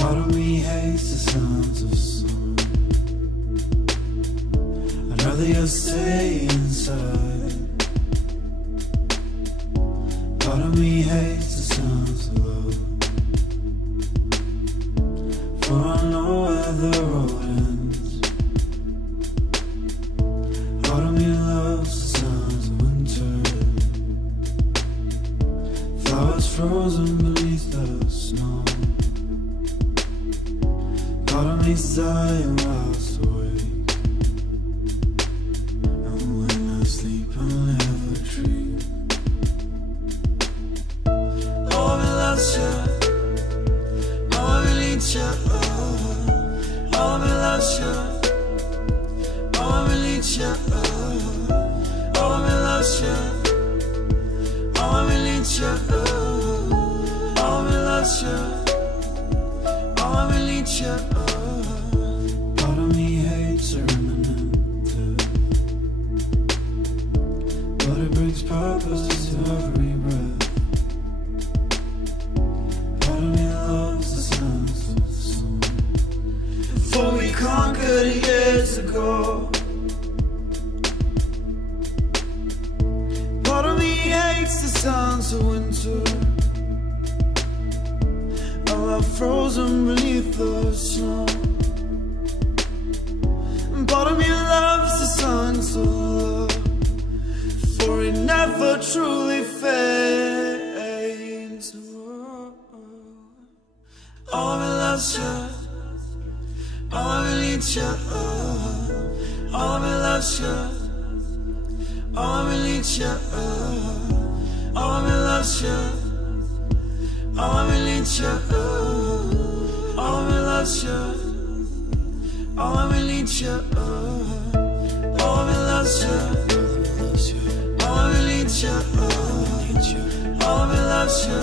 Part of me hates the sounds of summer. I'd rather just stay inside. Part of me hates the sounds of love, for I know where the road ends. Part of me loves the sounds of winter, flowers frozen beneath the snow. Part of me's dying while I awake, and when I sleep I'll never dream. Oh, I loves you, oh, I need you, oh, I loves you, oh, I need you, oh, I loves you, oh, I need you, oh, I loves you, oh, I need you. Part of me hates a remnant, but it brings purpose to every breath. Part of me loves the sounds of the sun, for we conquered years ago. Part of me hates the sounds of winter, I'm frozen beneath the snow. Part of me loves the songs of love, for it never truly fades. Oh, I loves you, oh, I need you, oh, I loves you, oh, I need you, oh, I loves you, oh, I need you, oh, I loves you, oh, I need you, oh, I loves you, oh, I need you, oh, I loves you,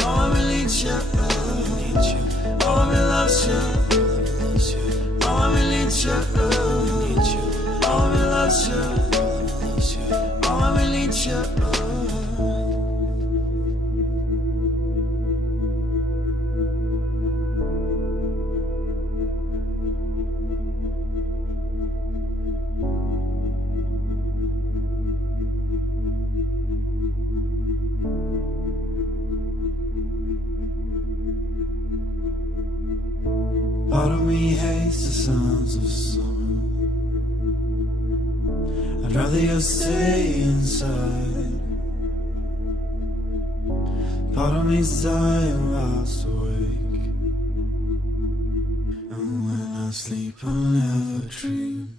oh, I need you, oh, I loves you, oh, I need you, oh, I loves you, oh, I need you. Part of me hates the sounds of summer. I'd rather just stay inside. Part of me's dying whilst awake, and when I sleep I'll never dream.